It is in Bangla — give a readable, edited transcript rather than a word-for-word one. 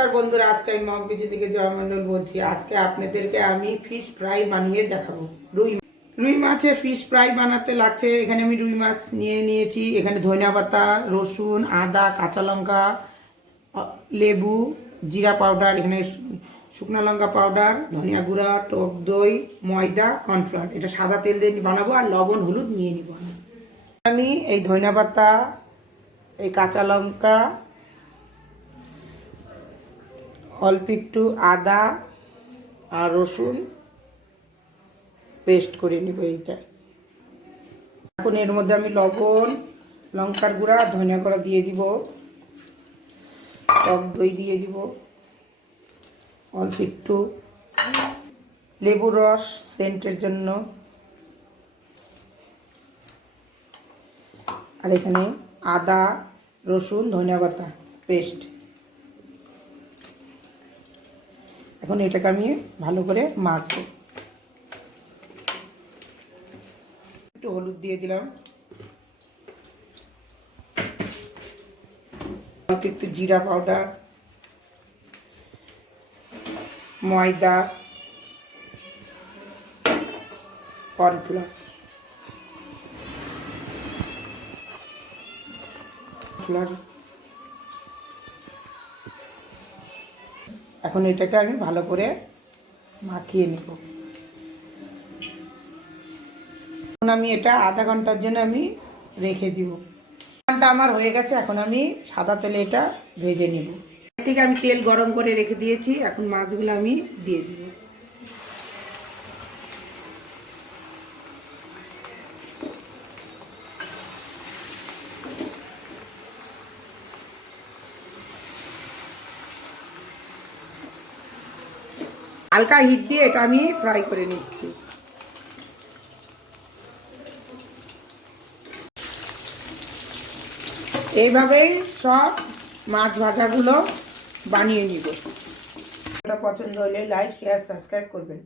নমস্কার বন্ধুরা, আজকে আমি মমকিচি থেকে জয় মণ্ডল বলছি। আজকে আপনাদেরকে আমি ফিশ ফ্রাই বানিয়ে দেখাবো। রুই মাছের ফিশ ফ্রাই বানাতে লাগছে, এখানে আমি রুই মাছ নিয়েছি। এখানে ধনিয়া পাতা, রসুন, আদা, কাঁচা লঙ্কা, লেবু, জিরা পাউডার, এখানে শুকনো লঙ্কা পাউডার, ধনিয়া গুঁড়া, টক দই, ময়দা, কর্নফ্লাওয়ার। এটা সাদা তেল দিয়ে বানাবো আর লবণ হলুদ নিয়ে নিব। আমি এই ধনিয়া পাতা, এই কাঁচা লঙ্কা, অল্প একটু আদা আর রসুন পেস্ট করে নিব এইটা। এখন এর মধ্যে আমি লবণ, লঙ্কার গুঁড়া, ধনিয়া গুঁড়া দিয়ে দিব, টক দই দিয়ে দিব, অল্প একটু লেবুর রস সেন্টের জন্য, আর এখানে আদা, রসুন, ধনিয়া পাতা পেস্ট। এখন এটাকে আমি ভালো করে মাখবো। একটু হলুদ দিয়ে দিলাম, একটু জিরা পাউডার, ময়দা, কর্নফ্লাওয়ার। এখন এটাকে আমি ভালো করে মাখিয়ে নেব। এখন আমি এটা আধা ঘন্টার জন্য আমি রেখে দিব। ঘন্টা আমার হয়ে গেছে, এখন আমি সাদা তেলে এটা ভেজে নেব। এর থেকে আমি তেল গরম করে রেখে দিয়েছি, এখন মাছগুলো আমি দিয়ে দিব। হালকা হিট দিয়ে এটা আমি ফ্রাই করে নিচ্ছি। এইভাবেই সব মাছ ভাজাগুলো বানিয়ে নিব। পছন্দ হলে লাইক, শেয়ার, সাবস্ক্রাইব করবেন।